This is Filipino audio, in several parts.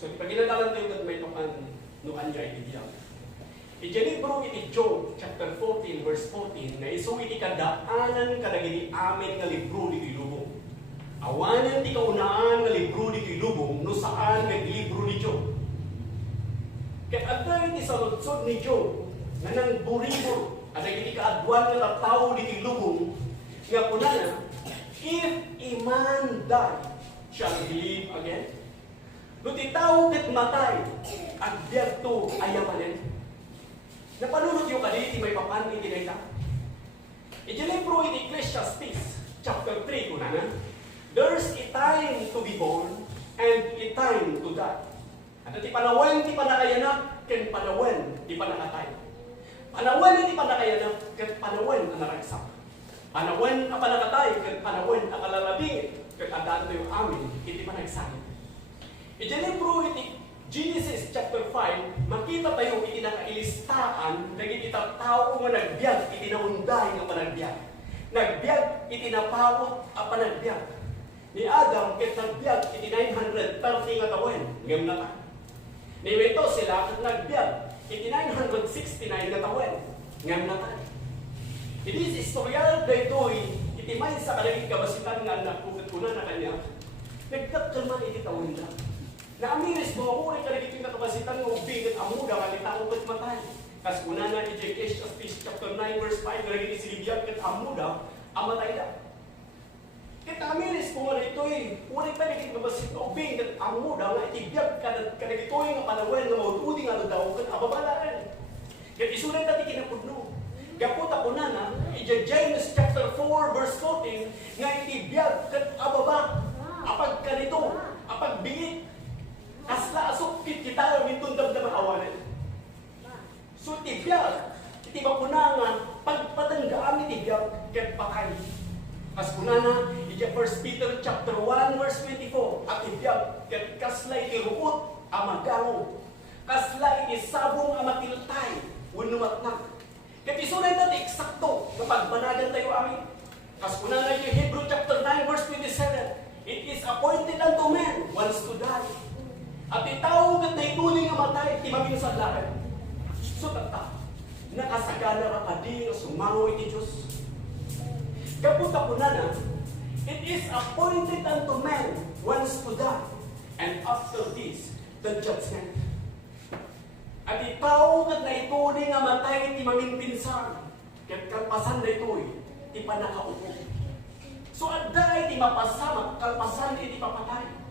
So, pag ginadalan tayo kat may no ania biag. Iti libro iti Job, chapter 14, verse 14, na iso iti kadaanan kadagiti amin nga libro diti lubong. Awanan ti kaunaan nga libro diti lubong, no saan nga libro ni Job. Ket adda iti saludsod ni Job, nga nang buribor, adagiti kaadwan nga tattao diti lubong, nga kunana, if a man die, shall he live again? No ti tao ket matay, agbiag to ayamanen. Napanunod yung kanili may papan iti dayta. Iti libro iti Ecclesiastes, chapter 3 kunana, there's a time to be born and a time to die. At ti panawen ti panakayanak ken panawen ti panakatay. Panawen ti panakayanak ken panawen ang naragsak. Panawen ang panakatay ken panawen ang kalalabingit ken adaan tayo amin iti panagsakit. Iti libro iti Genesis chapter 5, makita tayo iti nakailistahan dagiti tattao nga nagbiag iti naunday nga panagbiag. Nagbiag iti napawot a panagbiag. Ni Adam ket nagbiag iti 930 nga tawen ngem nata. Ni Meto sila ket nagbiag iti 969 nga tawen ngem nata. Iti istoryal daytoy iti may sa kadagiti kabasitan nga nakuket kuna na kanya. Nagdakkelman iti tawen da. Na amiris mo ako ay kadagiti nga kabasitan nga ubing ket amuda nga tao ket matay. Kas kuna na iti Ecclesiastes chapter 9 verse 5 kadagiti silibiyag ket amuda amatay da. Ket amiris po nga ditoy, ulit kadagiti kabasit nga ubing ket amuda nga itibiyag kadagitoy nga panawen nga maududi nga daw ket ababalaan. Ket isulat ta ti kinapudno. Gaputa kunana iti James chapter 4 verse 14 nga itibiyag ket ababa apag kanito apag bingit kasla asukit kita mitun damdaman awanan. So tibiyag, iti mapunangan, pagpatanggaan ni tibiyag, ket patay. As kunana, iti 1 Peter chapter 1 verse 24, at tibiyag, ket kasla iti ruot, amagango. Kasla iti sabong amatiltay, unumatnak. Ket isunay natin eksakto, kapag managan tayo amin. As kunana, iti Hebrew chapter 9 verse 27, it is appointed unto men once to die. At itaw kat na ituloy nga matay, ti mabinsad lahat. So tata, nakasagana ra pa di nga sumango iti Diyos. Kaputa po na, it is appointed unto men once to die, and after this, the judgment. At itaw kat na ituloy nga matay, ti maminpinsan, kat kalpasan na ito'y, ti panakaupo. So adda iti mapasamak, kalpasan iti papatay.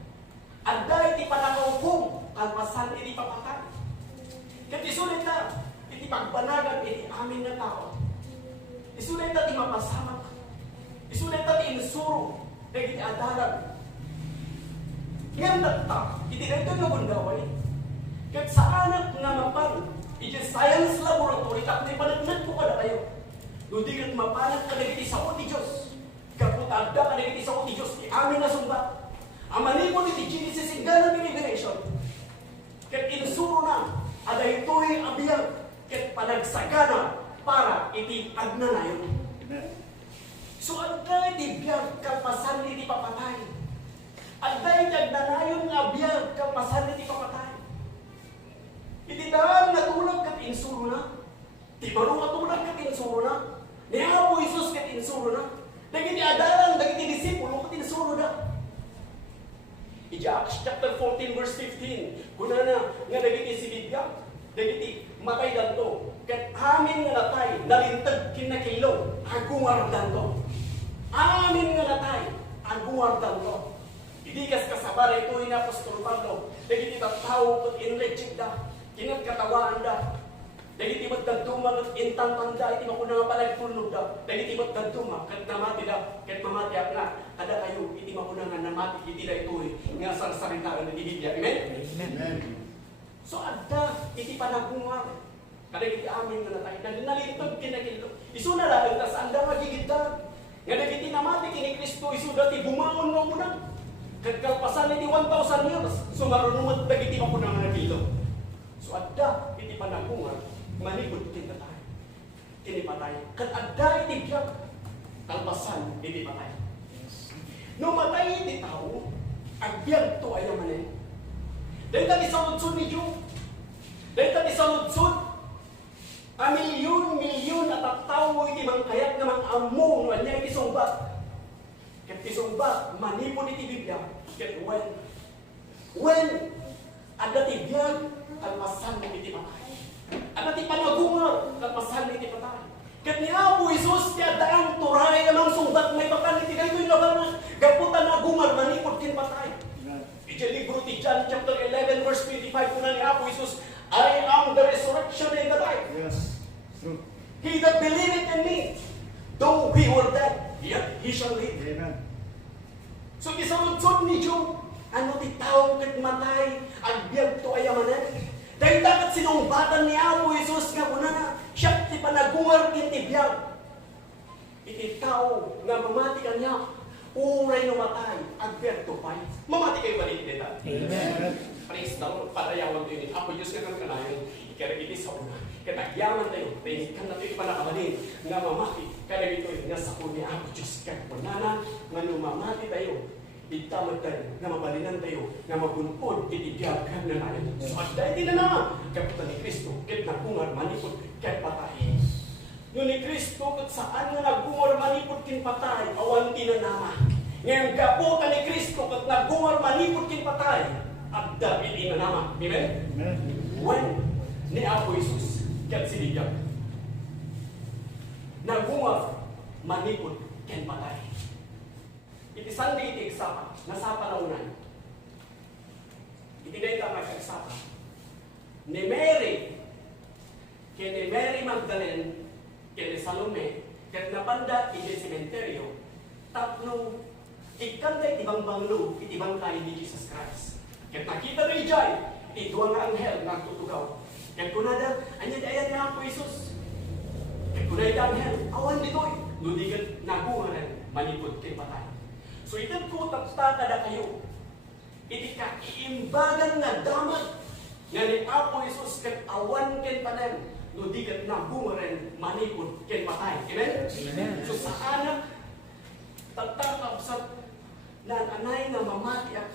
Adda iti panakaupo, kalpasan iti papatay. Ket isulit na, iti pagbanagan iti amin na tao. Isulit na iti mapasamak. Isulit na iti insuro, iti adalan. Ngayon nagta, iti dito nga bundaway. Ket sa anak nga mapan, iti science laboratory, tapos panagnag ko kada kayo. Dudigat mapanag ka iti sao ti Diyos. Kaputa adda ka iti sao ti Diyos, ti amin na sumbat. Ang manipon iti Genesis ingana ni Revelation. Ket insuro na, ada ito'y abiyag, ket panagsagana para iti agnanayon. So adda iti biyag kalpasan iti papatay. Adda iti agnanayon nga biyag kalpasan iti papatay. Iti daan natulag ket insuro na. Ti baro natulag ket insuro na. Ni Apo Jesus ket insuro na. Dagiti adalan, dagiti disipulo ket insuro na. Iti Acts chapter 14 verse 15, kunana nga dagiti silibiyag, dagiti matay danto, ket amin nga natay, nalintag kinakilong, agungar danto. Amin nga natay, agungar danto. Idikas kasabara ito ni Apostol Pablo, dagiti tattao ket inreject da, kinat katawaan da. Dagiti magdaduma ket intantanda iti makuna nga palagtulnog da. Dagiti magdaduma ket namati da, ket mamati akna. Kada kayo iti makuna nga namati iti da itoy nga sarsaritaan iti Biblia. Amen. Amen. So adda iti panagungar. Kada iti amin nga natay nalintog kinakillo. Isu na lang tas anda magigidda. Nga dagiti namati kini Kristo isu dati bumangon nga muna. Ket kalpasan iti 1,000 years sumarunumot dagiti makuna nga nakillo. So adda iti panagungar. Manipod iti patay. Iti patay. Kat adda iti biyag. Kalpasan iti patay. No matay iti tao, ang biyag to ay manin. Dahil tadi sa lutsod ni Diyo. Dahil tadi sa lutsod, ang milyon at tawo iti mangkayat nga mang-amo no anya iti sumbat. Ket ti sumbat manipod iti Biblia. Ket when ada ti biag kalpasan mo iti patay. Ada ti panagungar kalpasan mo iti patay. Ket ni Apo Jesus ti adaan turay amang sumbat may bakal iti daytoy labanan. Gaputan na gungar manipod kin patay. Iti libro ti John chapter 11 verse 25 kuna ni Apo Jesus, I am the resurrection and the life. Yes. True. He that believeth in me, though he were dead, yet he shall live. Amen. So isaludsod ni Diyo, ano ti tao ket matay, ang biyag to ay amanan. Dahil dapat sinumbatan ni Apo Jesus nga una na, siya ti panagungar kin ti biyag. Iti tao nga mamati kanya, uray no matay, ang biyag to pay. Mamati kayo balik nila. Amen. Praise the Lord, padayawan to yun. Apo Diyos ka kang kanayon, ikaragiti sa una. Katagyaman tayo, pahingikan na ito panakabalin, nga mamati, kaya ito yung nasa uni, Apo Diyos ka, punana, nga lumamati tayo, itamad tayo, nga mabalinan tayo, nga magunpod, itibiyaghan na natin. So, at dahil din na naman, kapitan ni Kristo, kit nagungar, manipod, kit patay. Yun ni Kristo, kit saan nga nagungar, manipod, kin patay, awan din na naman. Ngayon, kaputan ni Kristo, kit nagungar, manipod, kin patay, at dahil din na naman. Amen? Amen. When ni Apo Jesus, kat sinigyan, nagungar, manipod, ken patay. Iti Sunday iti eksapa, nasa panaunan. Iti na ito ang eksapa. Ni Mary, ken ni Mary Magdalene, ken ni Salome, ket napanda iti sementeryo, tatlo, ikanda iti banglo, iti bangkay ni Jesus Christ. Ket nakita rin dyan, iti duwang nga anghel nga tutugaw. Ket kunada, anya dayan nga po Jesus. Ket kunada iti anghel, awan ditoy, ludigat nagungaran, manipod kay patay. So itan ko tatada kayo, iti kaiimbagan nga damat, nga ni Apo Jesus ket awan ken tanem, ludigat nagungaran, manipod ken patay. Amen? Amen. So sa anak, tatakabsat na anay nga mamatiak,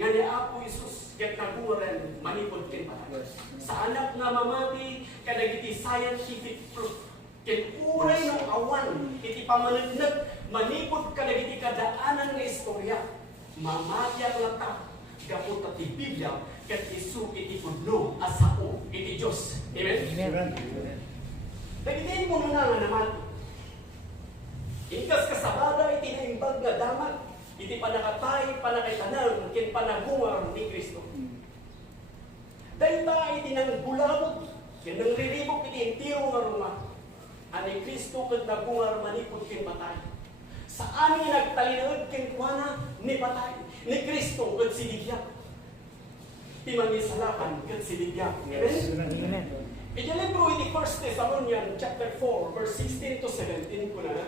nga ni Apo Jesus ket nagungaran, manipod ken patay. Sa anak nga mamati, kadagiti scientific proof, ket uray ng awan, iti pamanagnak, manipod kadagiti kadaanan nga istorya, mamatiak lata, gapot at Biblia, ket isu iti pudno, asao, iti Diyos. Amen? Amen. Dagiti mo nga naman, ikas kasabada, iti naimbag nga damat, iti panakatay, panakaitanang, ken panagungar ni Kristo. Dahil ta iti nang bulabog, ken nang riribok iti intiro nga ruma, ani Kristo ken nagungar manipod ken patay. Saan nga nagtalinood ken kuana ni patay, ni Kristo ken siligyak. Ti mangisalakan ken siligyak. Amen? Amen. Iti libro iti 1 Thessalonians chapter 4 verse 16 to 17 kuna.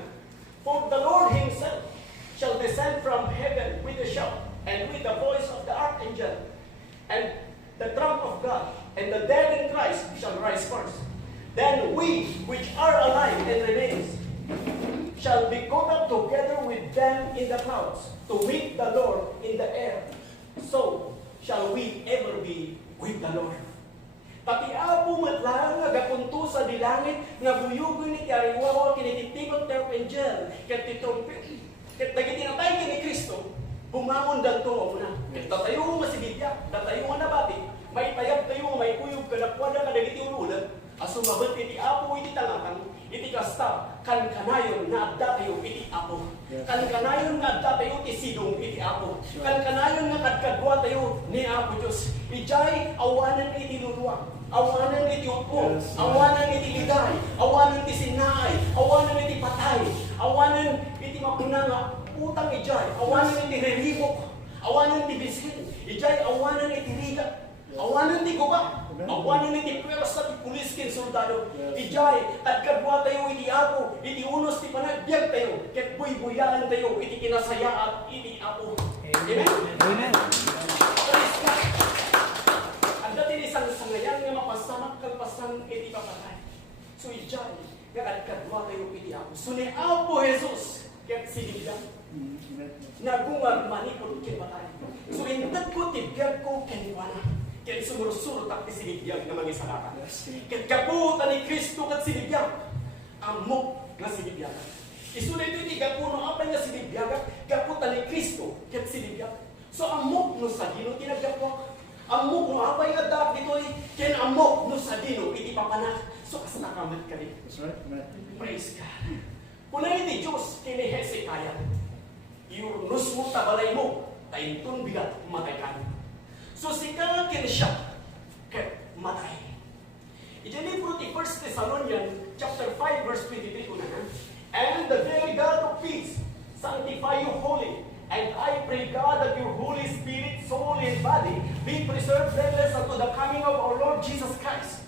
For the Lord himself shall descend from heaven with a shout, and with the voice of the archangel, and the trump of God, and the dead in Christ shall rise first. Then we, which are alive and remain, shall be caught up together with them in the clouds, to meet the Lord in the air. So shall we ever be with the Lord. Pati Apo matlang nga gapunto sa dilangit, nga buyugoy ni Tiariwawa, kinititibot ter angel, ket titrumpet. Ket dagiti natay kini Kristo, bumangon danto una. Ket datayo mo masigidya, datayo mo nabati, may tayab tayo, may kuyog kadakwada kadagiti ululan, asumabat iti Apo iti tangatang, iti kasta, kan-kanayon na adda tayo iti Apo. Kan-kanayon nga adda tayo iti sidong iti Apo. Kan-kanayon nga kadkadwa tayo ni Apo Diyos. Ijay awanan iti luruang, awanan iti upo, awanan iti ligay, awanan iti sinaay, awanan iti patay, awanan iti mapunanga, utang ijay, awanan iti reribok, awanan iti bisin, ijay awanan iti rigat, awanan iti guba, awanan iti pweras at pulis kin soldado, ijay at kadwa tayo iti Apo, iti unos ti panagbiag tayo, ket buy-buyan tayo, iti kinasaya at iti Apo. Amen? Amen. Praise God. Ang dati isang sangayan nga mapasamak kalpasan iti papatay. So ijay, nga kadwa tayo iti Apo. So ni Apo Jesus, ket sinigdan, nagungar manipod kin patay. So intad ko tibiyag ko ken wala. ket sumurot-surot at sinibiyag na mangisalakan. Ket gaputa ni Kristo kat sinibiyag, amok nga sinibiyag. Isunod iti gapuno apay nga sinibiyag, gaputa ni Kristo ket sinibiyag. So amok no sa dino tinagapok. Amok no apay nga dak ditoy ken amok no sa dino iti papanak. So kas nakamat ka rin. That's right. Praise God. Kunay ni Diyos kini Hezekiah. Iurnus mo tabalay mo, taintun bigat matay ka. So sika ken siya ket matay. Iti libro ti 1 Thessalonians chapter 5 verse 23 kunan. And the very God of peace sanctify you wholly. And I pray God that your Holy Spirit, soul, and body be preserved blameless unto the coming of our Lord Jesus Christ.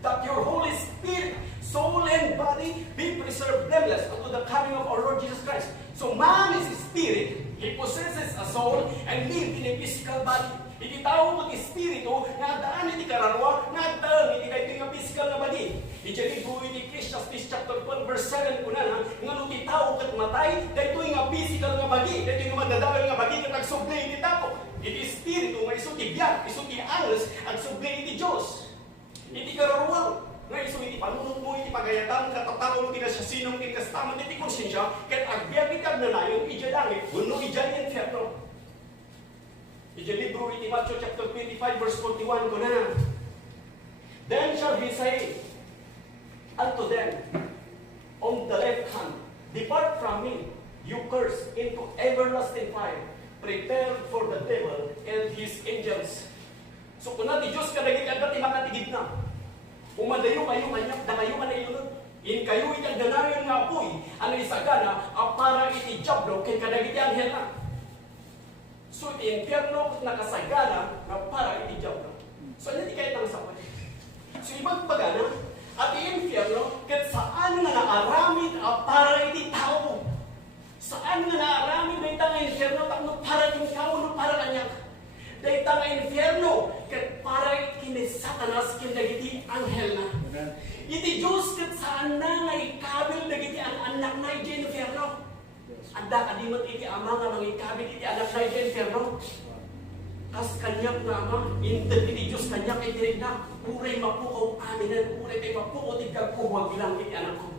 That your Holy Spirit, soul, and body be preserved blameless unto the coming of our Lord Jesus Christ. So man is a spirit, he possesses a soul, and live in a physical body. Iti tao mo ti espiritu, nga daan iti kararwa, nga daan iti kayo nga physical na body. Iti libro iti Ecclesiastes chapter 1 verse 7 kunan, nga no ti tao kat matay, dayto nga physical nga body, dayto nga madadawal nga body kat agsublay iti tao. Iti espiritu nga iso ti biag, iso ti anges, agsublay iti Dios. Iti kararwa, nga iso iti panunod mo, iti pagayatan, katatao mo tina siya sinong kinkastaman, iti konsensya, kat agbiag iti agnanayon, iti langit, uno iti infierno. Iti libro iti Matthew chapter 25 verse 41 ko na. Then shall he say unto them on the left hand, depart from me, you cursed, into everlasting fire, prepared for the devil and his angels. So kung natin Diyos kadagit agad makatigid na. Umadayo kayo kanyak, na kayo manayunod. In kayo itang danayon nga apoy, ano isagana, para iti jablo, kay kadagit anghel na. So iti infierno nakasagana na para iti jablo. So hindi kayo tang sapay. So ibang pagana, at iti infierno, kat saan nga naaramid para iti tao. Saan nga naaramid na itang infierno, takno para iti tao, no para kanyak. Dahil itang infierno, kat para iti Satanas, kinagiti anghel na. Iti Diyos kat saan na nga ikabil nagiti ang anak na iti infierno. Anda kadimot iti ama nga mangikabit iti anak na iti infierno. Kas kanyak nga ama, inted iti Diyos kanyak iti na, puray mapukaw aminan, puray tayo mapukaw iti gagkuwag lang iti anak ko.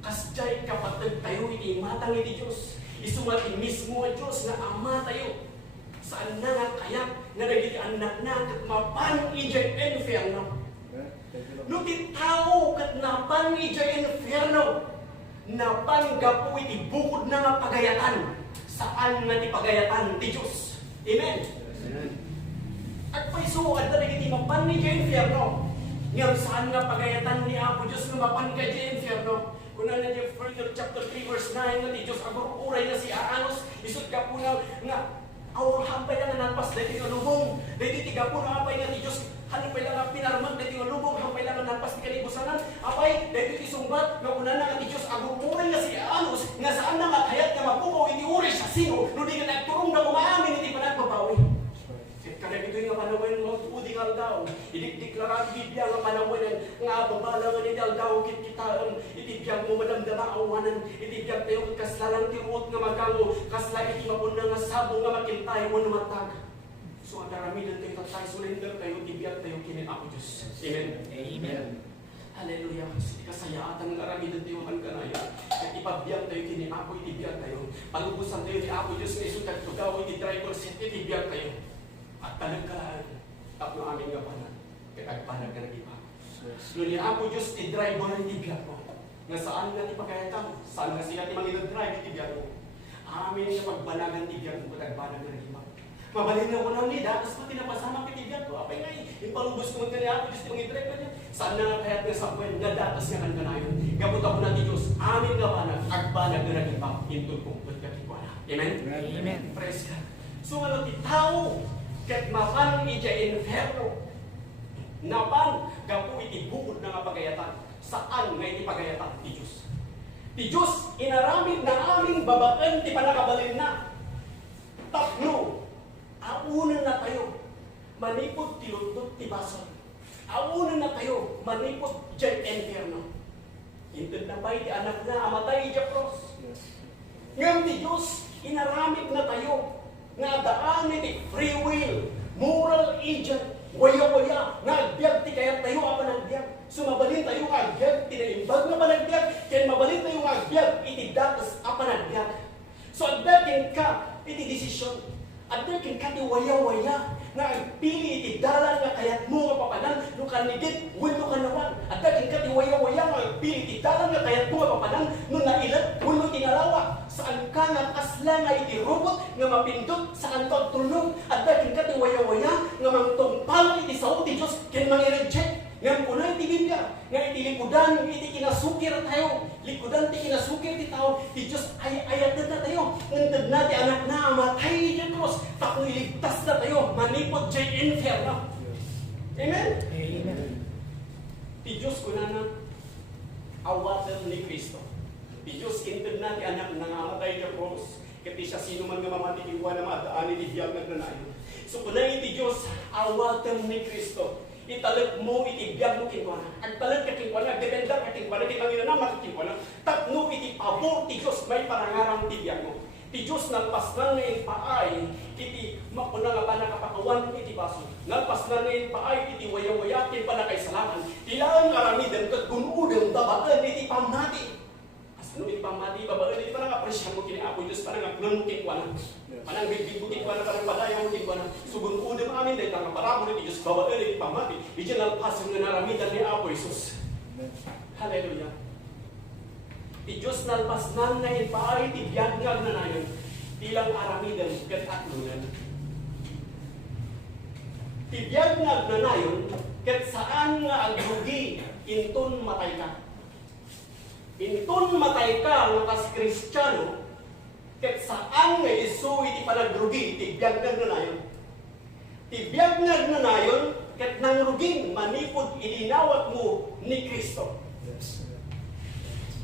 Kas jay kapatid tayo iti matang iti Diyos. Isumati mismo ang Diyos na ama tayo. Saan na nga kaya nga nagiti anak na kat mapan iti infierno. Nuti tao kat napan iti infierno. Napanggapo iti bukod na nga pagayatan. Saan nga ti pagayatan ti Diyos? Amen? At paisuad na nagiti mapan ni infierno. Ngayon saan nga pagayatan ni Apo Diyos nga mapan ka di infierno? Kuna na di further chapter 3 verse 9 nga ti Diyos agururay na si Aanos. Isod ka po na nga awang hampay na nga nanpas dahil iti alubong. Dahil iti gapo na hampay nga ti Diyos hanapay lang nga pinarmag dahil iti alubong. Hampay lang nga nanpas ti kalibusanan. Apay dahil iti sumbat nga una na nga ti Diyos agururay na si Aanos. Nga saan na nga kayat nga mapukaw iti uri sa sino. No di nga nagturong na umaamin iti panagbabawi. Kada ito yung panawin mo, udi nga aldaw. Idikdik lang ang Biblia nga panawin nga babala nga niti aldaw kitkitaan. Itibiyag mo madamdama awanan. Itibiyag tayo kaslalang tiruot nga magango. Kasla iti mapuna nga sabo nga makintay mo namatag. So ang daramidan tayo tatay, surrender tayo, itibiyag tayo kinin ako Diyos. Amen? Amen. Hallelujah. Kasayaatan ng aramidan tayo man kanaya. At ipabiyag tayo kinin ako, itibiyag tayo. Palubusan tayo ni ako Diyos nga isutag tugaw, iti driver seat, itibiyag tayo. At talagkaan, tapno aming nga panan, katagpanag ka nag-ipa. Luli ako Diyos, i-driver ang ibiyag mo. Nga saan nga ti pagkayatan, saan nga sila ti manginag-drive ibiyag mo. Amin nga pagbanagan ibiyag mo, katagpanag ka nag-ipa. Mabalin na ko lang ni, datas ko tinapasama ka ibiyag ko. Apay nga impalubos ko magkani ako Diyos, ti manginag-drive ka niya. Saan na kahit nga sa buwan, nga datas nga kan kanayon. Gabot ako na ti Diyos, amin nga panag, agpanag ka nag-ipa, hintod kong pagkakikwana. Amen? Amen. Praise God. So ano ti tao, ket mapan ija infierno. Napan gapu iti bukod na nga pagayatan. Saan nga iti pagayatan ti Diyos? Ti Diyos inaramid na aming babaan ti panakabalin na. Tapno, aunan na tayo. Manipod ti lundot ti bason. Aunan na tayo. Manipod ija infierno. Hintod na pa iti anak na amatay ija cross. Ngayon ti Diyos inaramid na tayo. Nga daan iti free will, moral agent, waya-waya, nagbiag ti kayat tayo apa nagbiag. Sumabalin tayo agbiag, tinaimbag nga panagbiag, kaya mabalin tayo agbiag, iti datos apa nagbiag. So agbiagin ka, iti desisyon. Agbiagin ka ti waya-waya, nga agpili iti dalan nga kayat mo nga papanan, no kanigit, walo ka naman. Agbiagin ka ti waya-waya, nga agpili iti dalan nga kayat mo nga papanan, no nailat, walo tinalawa. Saan ka nga kasla nga iti robot, nga mapindot, saan ka tulog. Agbiagin ka ti waya-waya, nga mangtungpal iti sao ti Diyos, ken mangi-reject. Ngayon po na iti Biblia, nga iti likudan, iti kinasukir tayo. Likudan ti kinasukir ti tao, ti Diyos ay ayatid na tayo. Ngantad na ti anak na amatay di Diyos, takong iligtas na tayo, manipod di inferno. Amen? Amen. Ti Diyos ko na awatan ni Kristo. Ti Diyos intad na ti anak na amatay di Diyos. Kati siya sino man nga mamatikiwa na mataan ni biyag nagnanayo. So kunay ti Diyos awatan ni Kristo. Italag mo, itibiyag mo kinkwana. Ang talag ka kinkwana, dependa ka kinkwana, di kami na makikinkwana. Tapno iti pabor, ti Diyos may parangarang tibiyag mo. Ti Diyos nagpasnan na yung paay, iti makuna nga pa nakapakawan iti baso. Nagpasnan na yung paay, iti waya-waya, iti panakaisalaman. Ilang aramidan kat gunudang tabaan, iti pamati. Asano iti pamati, babaan, iti parang apresyan mo kiniapo, Diyos parang apunan mo kinkwana. Panang bigbig ko na parang padayaw ko na sugun udem amin dahil tanga paramo ni Diyos bawa eri pamati itinal pasin na naramitan ni Apo Jesus. Hallelujah. Ti Diyos nalpasnan na ipaay ti biyag nga nanayon tilang aramidan ket atlunan. Ti biyag nga nanayon ket saan nga agrugi inton matay ka. Inton matay ka nga kas Kristiyano ket saan nga isu iti panagrugi iti biyag nga nanayon. Ti biyag nga nanayon ket nangruging manipod ininawat mo ni Kristo.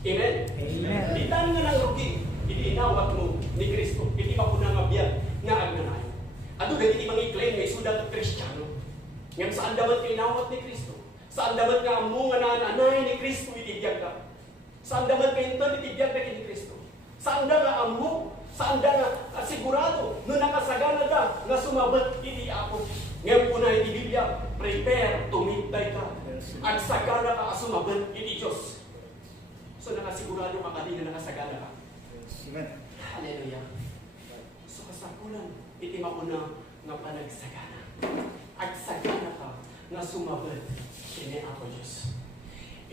Amen? Amen. Di tan nga nangrugi ininawat mo ni Kristo. Iti makuna nga biyag nga agnanayon. Ado dagiti mangi-claim nga isu dapat Kristiyano. Ngem saan dapat inawat ni Kristo? Saan dapat nga amo nga nananay ni Kristo iti biyag ka? Saan dapat kainton iti biyag ka ni Kristo? Saan da nga amo? Saan da nga sigurado? No nakasagana da nga sumabat iti ako. Ngayon po na iti Biblia, prepare to meet thy God. At sagana ka sumabat iti Diyos. So nakasigurado ka kanina nakasagana ka. Amen. Hallelujah. So kasapulan, iti makuna nga panagsagana. Agsagana ka nga sumabat iti ako Diyos.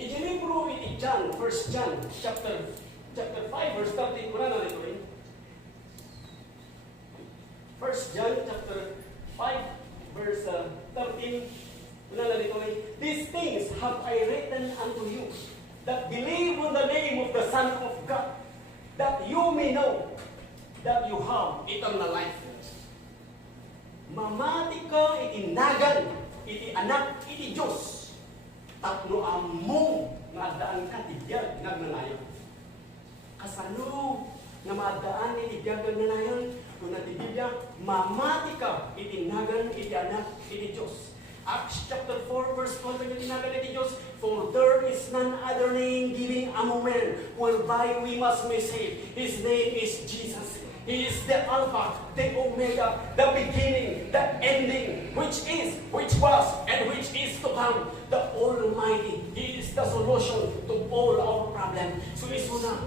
Iti libro iti John, 1 John, chapter 5, verse 13, kuna na nito rin. 1 John, chapter 5, verse 13, kuna na nito rin. These things have I written unto you, that believe on the name of the Son of God, that you may know that you have eternal life. Mamati ka iti nagan, iti anak, iti Diyos. Tapno among nga daan ka tibiyag nagnanayon. Kasano nga maadaan iti biyag nagnanayon, kung na ti Biblia, mamati ka iti nagan, iti anak, iti Diyos. Acts chapter 4 verse 12 iti nagan iti Diyos, for there is none other name given among men whereby we must be saved. His name is Jesus. He is the Alpha, the Omega, the beginning, the ending, which is, which was, and which is to come, the Almighty. He is the solution to all our problems. So isuna,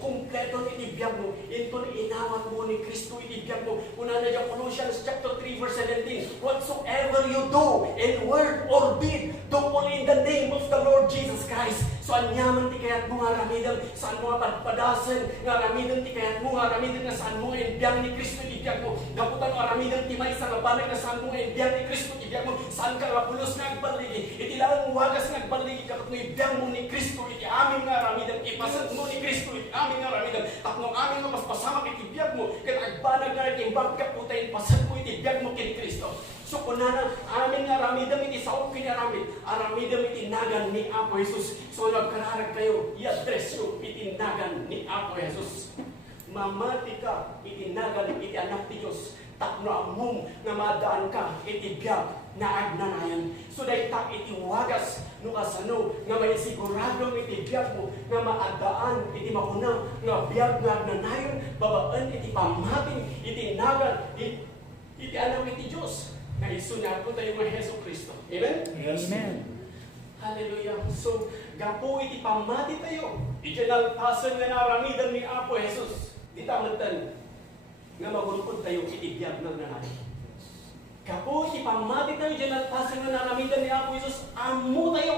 kumpleto itibiyag mo, ito inawat mo ni Kristo itibiyag mo. Una na dyan, Colossians chapter 3 verse 17, whatsoever you do, in word or deed, do all in the name of the Lord Jesus Christ. So anyaman ti kayat mo nga ramidan, saan mo nga padpadasan, nga ramidan ti kayat mo nga ramidan nga saan mo nga ibiyang ni Kristo itibiyag mo. Gaputan nga ramidan ti may sa ngabanay nga saan mo nga ibiyang ni Kristo itibiyag mo. Saan ka nga pulos nga agbaligi, iti lang wagas nga agbaligi kapat mo ibiyang mo ni Kristo iti amin nga ramidan, ipasad mo ni Kristo iti amin nga ramidan. Tapno amin nga mas pasamak itibiyag mo, kat agbanag nga nag-imbag ka putay, pasad mo itibiyag mo kini Kristo. So kunana, amin nga ramidam iti saot pinaramid, aramidam iti nagan ni Apo Jesus. So nagkararag kayo, i-address nyo iti nagan ni Apo Jesus. Mamati ka iti nagan iti anak ti Diyos. Tapno among nga madaan ka iti biyag na agnanayan. So dahil ta iti wagas no kasano nga may siguradong iti biyag mo nga maadaan iti makuna nga biyag nga agnanayan, babaan iti pamating iti nagan iti anak iti Diyos. na isunod ko tayo nga Heso Kristo. Amen? Yes. Amen. Hallelujah. So, gapo iti pamati tayo. Itinalpasan nga naramidan ni Apo Jesus. Di tangetan nga magulukod tayo iti biyag ng nanay. Gapo iti pamati tayo. Itinalpasan nga naramidan ni Apo Jesus. Amo tayo.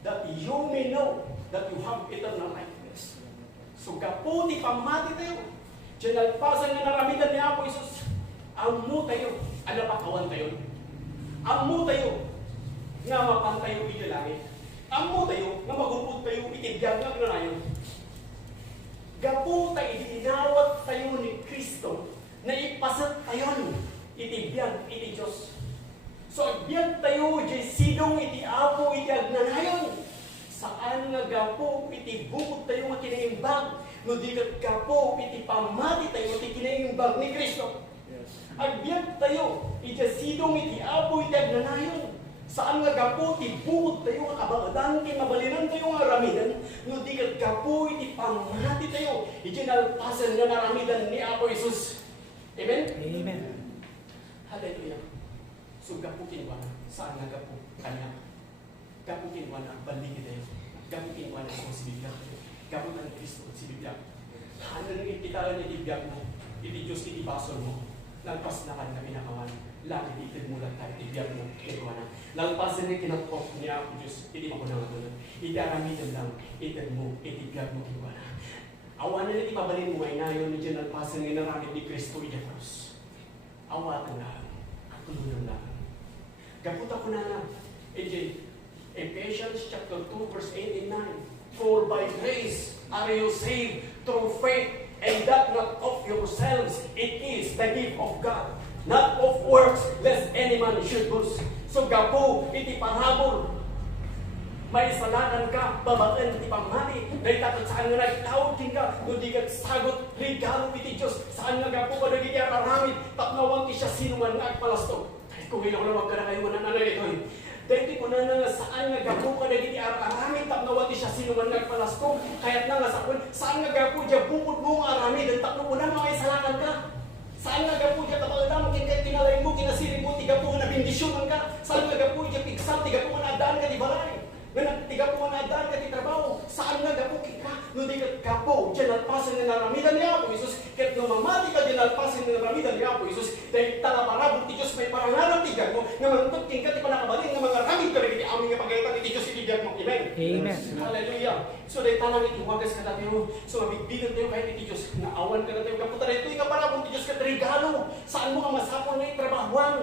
That you may know that you have eternal life. So, gapo iti pamati tayo. Itinalpasan nga naramidan ni Apo Jesus. Amo tayo. Ano pakawan tayo? Amo tayo. Nga mapantayo iti langit. Amo tayo. Nga magupod tayo iti biyag ng nanayon. Gapo tayo inawat tayo ni Kristo na ipasat tayo iti biyag iti Diyos. So biyag tayo iti sidong iti Apo iti agnanayon. Saan nga gapo iti bukod tayo nga kinaimbag. No di gapo iti pamati tayo iti kinaimbag ni Kristo. Agbyag tayo, itasidong iti Apo iti agnanayon. Saan nga gapo, iti bukod tayo, kabagaan, kinabalinan tayo nga ramidan, no di gapo, iti pamati tayo, iti nalpasan nga naramidan ni Apo Jesus. Amen? Amen. Hallelujah. So gapo kinwana, saan nga gapo? Kanya. Gapo kinwana, baligi tayo. Gapo kinwana sa si Biblia. Gapo na ni Kristo si Biblia. Hanan iti tayo iti biyag mo, iti Diyos iti basol mo. Lalpas na kan na pinakawan. Lagi itid mo lang tayo, ibiyag mo, inuwanan. Lalpas na kinakop niya ako Diyos, hindi mo ko nang atunan. Itaramitan lang, itid mo, itibiyag mo, inuwanan. Awanan na ipabalin mo ay nayon, medyo nalpasan nga naramit ni Kristo iti krus. Awatan lang, atulunan lang. Kaputa ko na lang, Ephesians chapter 2, verse 8 and 9. For by grace are you saved through faith, and that not of yourselves, it is the gift of God, not of works, lest any man should boast. So gapo, iti parabol, may salanan ka, babaan iti pamati, dahil takot saan nga nagtawag ka, kundi ka sagot, regalo iti Diyos, saan nga gapo ka nagiging aramid, tapnawang ti siya sino man nagpalastog. Dahil kung hinawalawag ka na kayo manananay ito, dahil ko na nga saan nga gapo ka nagiti aramin tapnawati siya sino man nagpalastong kaya't na nga saan nga gapo dya bukod mo ang aramin dahil tapno mo na mga isalakan ka saan nga gapo dya kapag kaya tinalay mo kinasirin mo tiga po nga nabindisyonan ka saan nga gapo dya pigsam tiga po nga nadaan ka di balay tiga po nga nadaan ka di trabaho saan nga gapo ka no di ka gapo dyan alpasan nga naramidan ni Apo Isus kaya't no mamati ka dyan alpasan nga naramidan ni Apo Isus dahil talaparabot ti Diyos may parangarang tigan mo nga mantukin ka ti panakabalin nga mga ramid ka rin iti aming nga pagayatan iti Diyos iti mo. Amen? Amen. Hallelujah. So dahil tanang iti wagas ka tayo so mabigbigan tayo kahit iti Diyos na awan ka na tayo kaputa na ito nga parabot ti Diyos ka regalo saan mo nga masapon na itrabahuan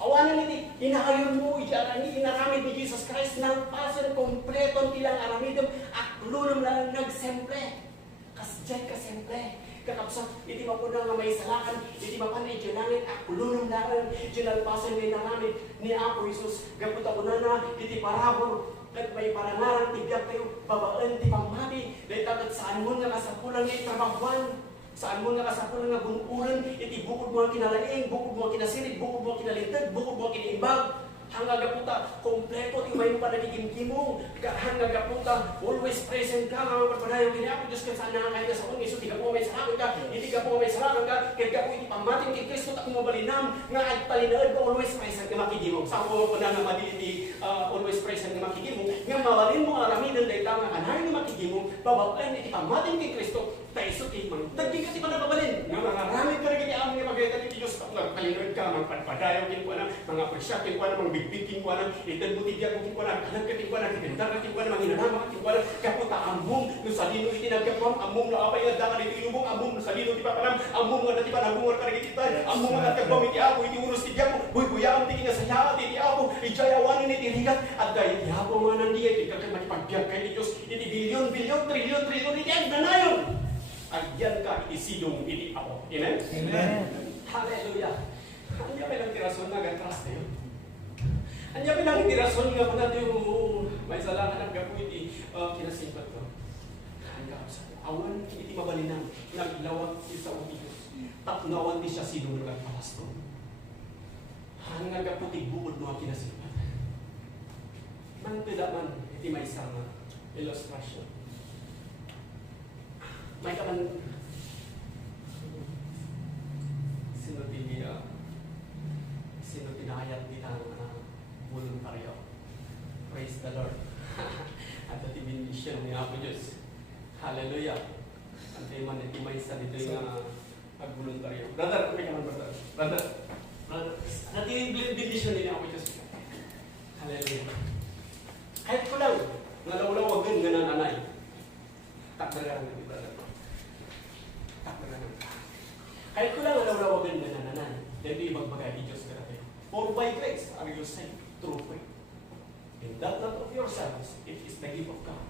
awanan iti inahayon mo iti inaramid ni Jesus Christ nang pasan kompleto tilang aramidem aklunam lang nagsemple kasdyan kasemple kakapsa, iti mapuna nga may salakan, iti mapanay iti langit, akulunong lang, iti nalpasan may naramid ni Apo Isus, gapot ako na, iti parabol, kat may parangarang tibiyag tayo, babaan, ti pamati, dahil tagat saan mo nga kasapulan nga itrabahuan, saan mo nga kasapulan nga bunukulan, iti bukod mo ang kinalaing, bukod mo ang kinasirig, bukod mo ang kinalintad, bukod mo ang kiniimbag, hanga gaputa, kompleto, ti may panagigimgimong, hanga gaputa, always present ka, nga mapapadayo kinapo, Diyos ka saan nakakain ka sa kong iso, tiga po may salakan ka, hindi ka po may salakan ka, kaya ka po iti pamatin kay Kristo, tak mo balinam, nga at palinaad ko, always present ka makigimong, saan po na nga mali iti always present ka makigimong, nga mawalin mo aramidan, dahil tanga kanahin nga makigimong, babakan iti pamatin kay Kristo, tayo ti man, daging ka ti panababalin, nga mga ramid ka rin iti amin nga magayatan iti Diyos, nga palinood ka, mga padpadayo, mga presyakin ko, mga bigbikin ko, itan mo tibiyag mo ko, kalag ka tingko, kibendar ka tingko, mga hinanama ka tingko, kaputa among, no sa dino iti nagkapam, among na apay nga daka iti ilubong, among no sa dino ti papanam, among nga dati panabungar ka rin iti tay, among nga nagkapam iti Apo, iti unos tibiyag mo, buy-buyaan ti kinasayaan iti Apo, ijayawanin iti rigat, at dahil iti Apo mga nandiya, iti kakimagpagbiag kay iti Diyos, iti bilyon, trilyon, iti agnanayon. Agyan ka iti sidong iti Apo. Amen? Amen. Hallelujah. Anya pa lang tirason na gatras tayo. Anya pa lang tirason nga po natin may salakan ang gapo iti kinasimpat ko. Awan iti mabalinang naglawag sa Diyos. Tapnawan di siya sidong nga palaston. Hanga gapo ti bukod mo ang kinasimpat. Mantila man iti may sama illustration. May kaman sino din niya voluntaryo. Praise the Lord. At ati bendisyon ni Apo Diyos. Hallelujah. Ante man iti may sa dito yung pag-voluntaryo. Brother, may kaman brother. Brother. Ati bendisyon ni Apo Diyos. Hallelujah. Kahit ko lang, nalawlawagan nga na nanay. Takdaran nga ni brother. Takdaran nga. Kahit ko lang nalawlawagan nga na nanay. Dahil ibagbagay ni Diyos ka natin. For by grace are you saved through faith. And that not of yourselves, it is the gift of God.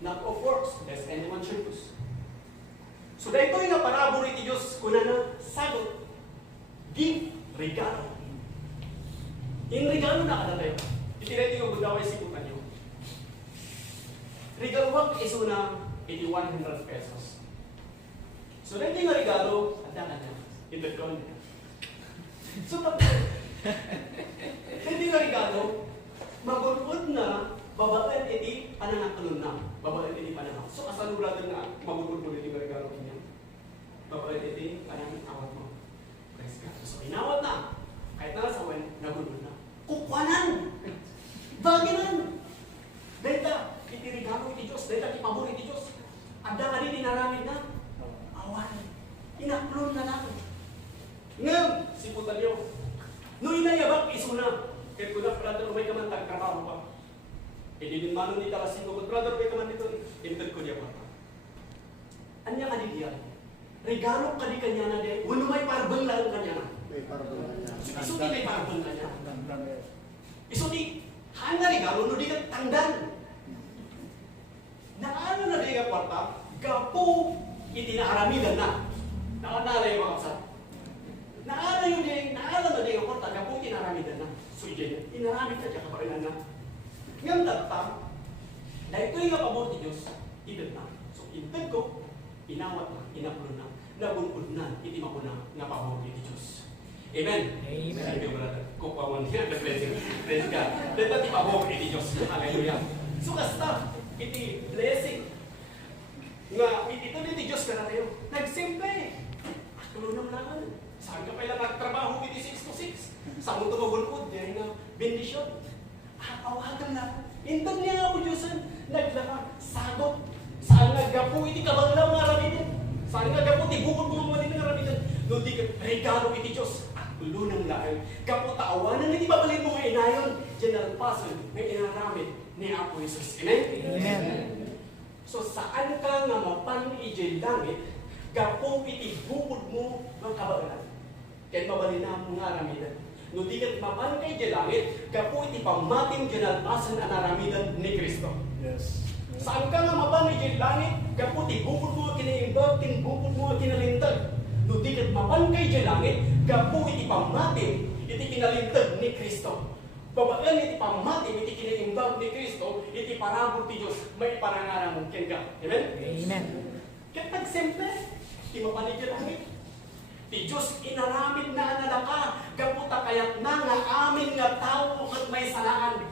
Not of works, lest anyone should boast. So dahil ito yung parabol ni Diyos, kuna na sagot, give regalo. Yung regalo na kada tayo. Itinati yung budaway siputan nyo. Regalo wag is una, 100 pesos. So dahil ito yung regalo, ada ka na. Ito ko niya. So hindi nga regalo, magulod na, babaan iti panangakalun na. Babaan iti panangakalun. So kasaluratan nga, magulod mo iti regalo niya. Babaan iti panangakalun mo. Praise God. So inawat na. Kahit na sa wen, nagulod na. Kukwanan! Baginan! Dahil iti regalo iti Diyos. Dahil iti pabor iti Diyos. Ada ka din dinaramid na. Awan. Inaklon na lang. Ngam, siputan niyo. No inayabak isuna. Kaya kung na, brother, may kaman tagtrabaho pa. E di din manon ni talasin ko, brother, may kaman dito. Inter ko niya pa. Anya ka di diyan? Regalo ka di kanya na de. Wano may parbang lang kanya na. May parbang kanya. Iso di may parbang kanya. Iso di, hana regalo, no di ka tangdan. Naano na di ka kwarta, gapo itinaaramidan na. Naanala yung mga kapsat. Naala yung din, naala na din ako, taga po tinaramidan na. So yun, inaramid na siya kaparinan na. Ngayon tatang, dahil ito yung pabor ni Diyos, itid na. So itid ko, inawat na, inapulon na, nabunod na, itima ko na, napabor ni Diyos. Amen? Amen. Sabi yung brother, kupawan niya, praise God. Dahil natin pabor ni Diyos. Hallelujah. So kasta, iti blessing. Nga, ito ni Diyos ka na tayo. Nagsimple. Tulunang naman. Saan ka pala nagtrabaho iti 6 to 6? Saan mo ito magulpod? Diyan na bendisyon. Awagan na. Intag niya ako Diyosan. Naglaka. Sagot. Saan nagapo iti kabanglaw nga ramitin? Saan nagapo iti bukod mo mga nga ramitin? No di ka regalo iti Diyos. Tulunang lahat. Kapo taawanan iti babalin mo nga inayon. General Pastor na inaramid ni Apo Jesus. Amen? Amen. So saan ka nga mapan iti langit? Gapo iti bukod mo ng kabagalan. Kaya mabalin na mo nga aramidan. No di kat mapan kay di langit, gapo iti pamating ginalpasan ang aramidan ni Kristo. Yes. Saan ka nga mapan kay di langit, gapo iti bukod mo kinaimbag, bukod mo kinalintag. No di kat mapan kay di langit, gapo iti pamating, iti kinalintag ni Kristo. Babagan iti pamating, iti kinaimbag ni Kristo, iti parabot ti Diyos, may parangaran mo kenka. Amen? Amen. Kaya pagsimple, di mapanigil langit. Ti Diyos inaramid na analaka, gaputa kayat na nga amin nga tao at may salaan.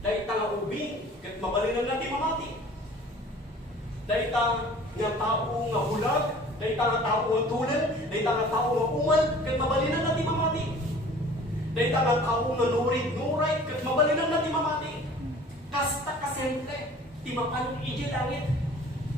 Dahil nga ubing, kat mabalinan na di mamati. Dahil nga tao nga hulag, dahil nga tao nga tulan, dahil nga tao nga umal, kat mabalinan na di mamati. Dahil nga tao nga nuray, kat mabalinan na di mamati. Kasta kasemple, di mapan iji langit.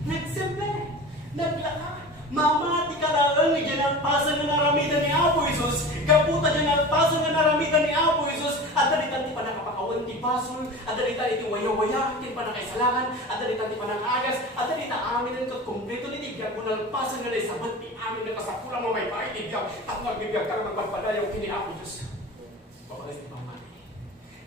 Nagsimple, naglaka. Mamati ka lang ni ginagpasan na naramitan ni Apo Isus. Kaputa ginagpasan na naramitan ni Apo Isus. At dalitan ti pa nakapakawan ti basol. At dalitan iti waya-waya. Ti pa nakaisalangan. At dalitan ti pa nakagas. At dalitan amin ang kumpleto ni Tigyan. Kung nalpasan na naisabat ti amin na kasakulang mamay pa itibiyag. At magbibiyag ka lang magpapadayaw kini Apo Isus. Papalas ti pamati.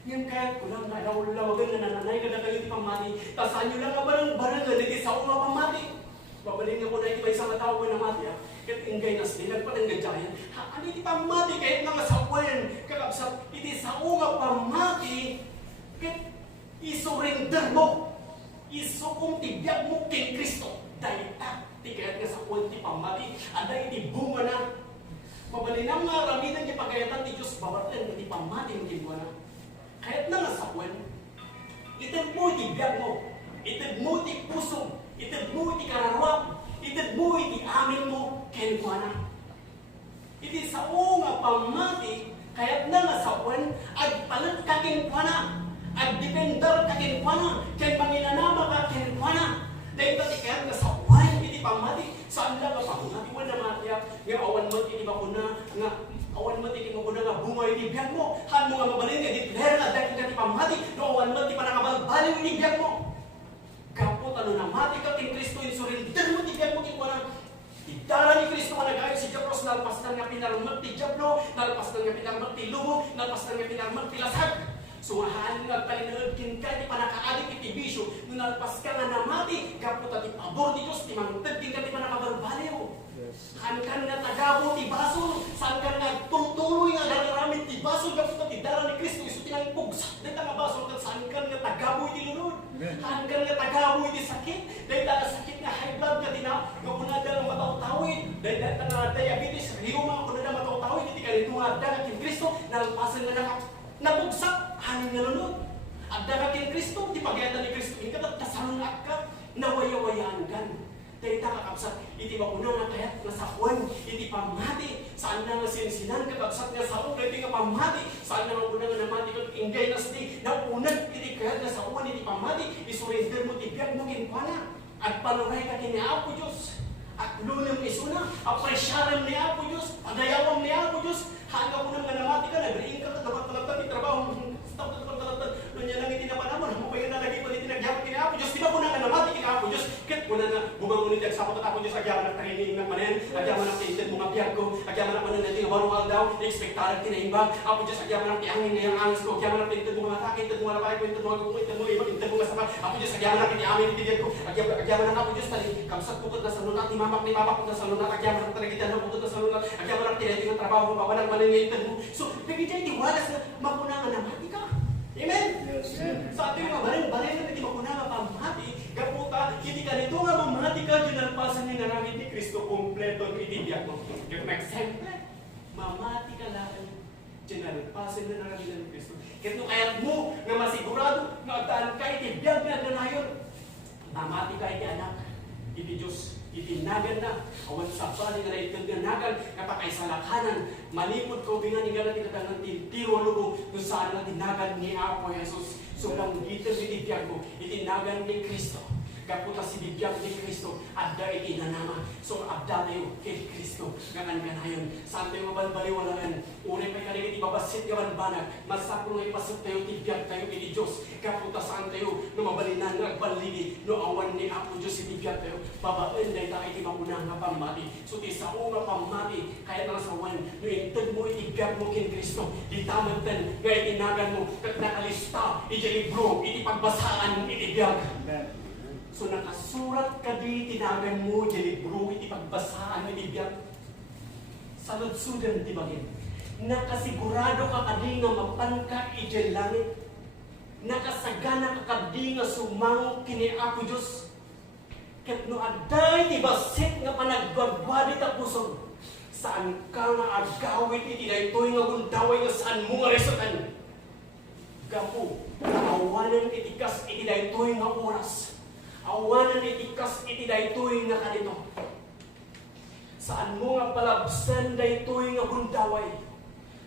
Ngayon kaya ko lang nalawagan na nananay ka na kayo ti pamati. Tasan nyo lang nga barang-barang na niti sa uma pamati. Babalin nga po na ito may isang tao na mati ha. Kahit ingay na sila, nagpalang gadyayan. Ano iti pamati kahit mga sawen. Kakabsat, iti sa unga pamati. Kahit isurrender mo. Isukong tibiyag mo kay Kristo. Dahil ti kahit nga sa uwan ti pamati. Ada iti bunga na. Babalin nga ramidan ti pagayatan ti Diyos. Babalin iti pamati mo ti bunga na. Kahit na nga sa uwan. Itag mo tibiyag mo. Itag mo ti puso. Itag mo iti kararwap, itag mo iti amin mo, kenkuana. Iti sao nga pamati, Kaya't na nasawan, agpalit ka kinkwana, agdependar ka kinkwana, kaya manginanama ka kinkwana. Dahil pati kaya't nasawan, iti pamati, saan lang ka pamati mo na matya, nga awan mo iti bakuna, nga awan mo iti bakuna nga bunga iti biyag mo, han mo nga mabalin nga declare nga dahil ka iti pamati, no awan mo iti panakabalbaliw iti biyag mo. Kapot ano na mati ka kin Kristo insurrender mo iti biyag mo kinkwana. Idara ni Kristo nga nagayod si Diablos, nalpas na nga pinarmat ti Diablo, nalpas na nga pinarmat ti lubo, nalpas na nga pinarmat ti lasag. Sungahan nga talinood kin ka, di pa nakaadik iti bisyo, nung nalpas ka nga namati, kapot at ipabor ti Diyos, ti mangtad kin ka, di pa nakabarbaliw. Hankan nga tagabo ti baso, saan ka nga tutuloy nga nararamit ti baso, kapot at idara ni Kristo, iso tinang pugsak, dahil nga baso, saan ka nga tagabo iti lunod. Hankan nga tagabo iti sakit, dahil nga sakit nga high blood nga tina, nga kunada nga mataw-tawid, dahil nga diabetes, riyo mga kunada mataw-tawid, iti kanito nga dagat kin Kristo, nalpasan nga napugsak, hanin nga lunod. At dagat kin Kristo, di pagyatan ni Kristo, ikaw at nasalungat ka, nawayawayaan ka. Dahil kakapsat, iti makuna nga kaya't nasakwan, iti pamati, saan na nga sinsinan, kakapsat nga saon, iti nga pamati, saan na nga nga namati, kag ingay nas di, naunan, iti kaya't nasakwan, iti pamati, isurrender mo, tibiyag mo, kinkwana, at panuray ka kini Apo Diyos, at lunang isuna, apresyaran ni Apo Diyos, pagayawang ni Apo Diyos, hanga ko nga namati ka, nagriing ka, tabat-tabat, itrabaho, tabat-tabat, lunya lang iti napanamon, hamupay nga nalagi pa iti nagyapag kini Apo Diyos, di ba ko nga namati kini Apo Diyos, kit ko na bumangon iti agsapot at Apo Diyos, agyaman ang training ng manen, agyaman ang tintin mga biyag ko, agyaman ang manen natin, warungal daw, expectaran tinaimbag, Apo Diyos, agyaman ang tiangin ngayang angis ko, agyaman ang tintin mga atake, tintin mga lapay ko, tintin mga gumo, tintin mga ibang, tintin mga sapa, Apo Diyos, agyaman ang itiamin iti biyag ko, agyaman ang Apo Diyos, tali, kamsat bukod na salunat, ni mamak bukod na salunat, agyaman ang talagitan na bukod na salunat, agyaman ang tinating ng trabaho, mawalang manen ngayon mo. So, bigyan di walas na makunangan na mati ka. Amen? Yes. Sa ating mga balay na hindi makunangan pamati, gaputa, hindi ka nito nga mamati ka, dyan ang pasan ni naramit ni Kristo, kompleto ng itibiyag mo. Yung exemple, mamati ka lang, dyan ang pasan na naramit ni Kristo. Kaya kaya mo na masigurado, nga agdaan ka itibiyag na nanayon. Mamati ka iti anak, iti Diyos, itinagan na, awan sa bali nga naitaganagan, kapakaisalakanan, malipod ko bingan ni galang tinatangan tiro lubong, kung saan na tinagan ni Apo Jesus. So lang dito binibiyag mo, itinagan ni Kristo. Kaputa si bibiyag ni Kristo, adda itinanama. So adda tayo kay Kristo, ngayon. Saan tayo mabalbaliwalaan? Unay pa kaligit ibabasit gawan banag, masapro nga ipasot tayo, tibiyag tayo kay Diyos. Kaputa saan tayo, no mabalinan, nagbaligi, no awan ni Apo Diyos, itibiyag tayo. Babaen dahil tayo itimakunang nga pamati. So ti sa nga pamati, kaya nga sa wan, no intag mo itibiyag mo kay Kristo, itamantan, nga itinagan mo, kat nakalista, iti libro, iti pagbasaan, itibiyag. So nakasurat ka di, tinagan mo, di libro, iti pagbasaan, itibiyag. Salud-sudan, di bagay. Nakasigurado ka kadi nga mapan ka, iti langit. Nakasagana ka kadi nga sumango kini Apo Diyos. Ket no aday, di basit nga panagwagwadi ta puso. Saan ka nga agawit, iti daytoy nga gundaway nga saan mo nga resutan. Gapo, awanan itikas, iti daytoy nga oras. Awanan itikas iti daytoy nga kanito. Saan mo nga palabsan daytoy nga gundaway?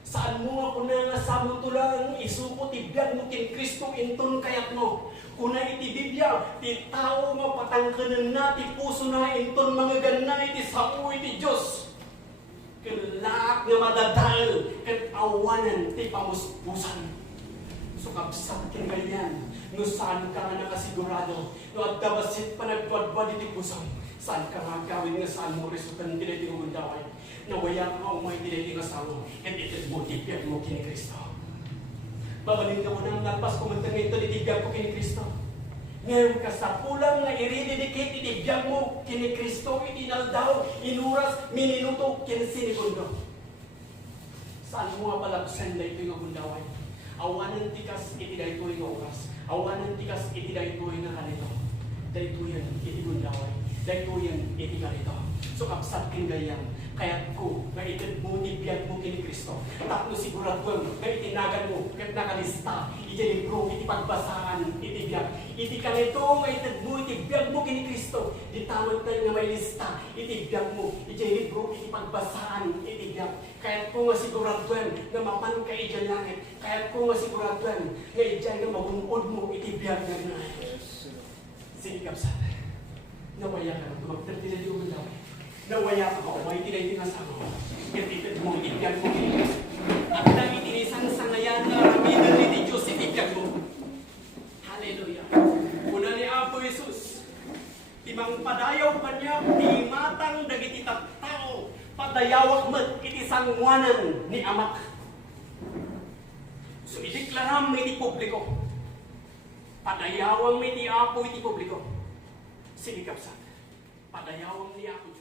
Saan mo nga kuna nga samutulang isuko tibiyag mo kin Kristo inton kayat mo? Kuna iti Biblia, ti tao nga patangkanan na ti puso na inton mga ganna iti sao iti Diyos. Kailaak nga madadal ket awanan ti pamuspusan. So kapsat kin ganyan. No saan ka nga nakasigurado, no at dabasit pa nagwadwad iti pusang, saan ka nga gawin nga saan mo resultan tinay tinugundaway, na waya ka umay tinay tingasawa, at itid mo tibiyag mo kini Kristo. Babalin ka mo nang nagpas kumantang ito, itibiyag ko kini Kristo. Ngayon ka sa pulang na irididikit, itibiyag mo kini Kristo, itinaldaw, inuras, mininuto, kini sinigundo. Saan mo nga palagsan na ito yung gundaway? Awanan tikas iti daytoy nga oras. Awanan tikas iti daytoy nga kanito. Daytoyan iti gundaway. Daytoyan iti kanito. So kapsat kin gayang, kaya't ko, nga itid mo, tibiyag mo kini Kristo. Tapno siguraduan, nga itinagan mo, kat nakalista, iti libro, iti pagbasaan, iti biyag. Iti kanito, nga itid mo, itibiyag mo kini Kristo. Di tamang tayo nga may lista, itibiyag mo, iti libro, iti pagbasaan, iti biyag. Kaya't ko, ko nga siguraduan na mapan ka dyan langit. Kaya ko nga siguraduan nga dyan nga magunod mo itibiyag na nga. Sige kapsat. Nawaya ka rin. Magtertinali mo daw. Nawaya ka mo. May tinay-tinasama mo. Itibiyag mo. Itibiyag mo. At dami tinisan sa ngayan na raminan ni Diyos itibiyag mo. Hallelujah. Una ni Apo Jesus. Timang padayaw pa niya. Di matang dagiti tao. Padayawak mat iti sangwanan ni Amak. So ideklaram mo iti publiko. Padayawang mo iti Apo iti publiko. Sige kapsat. Padayawang ni Apo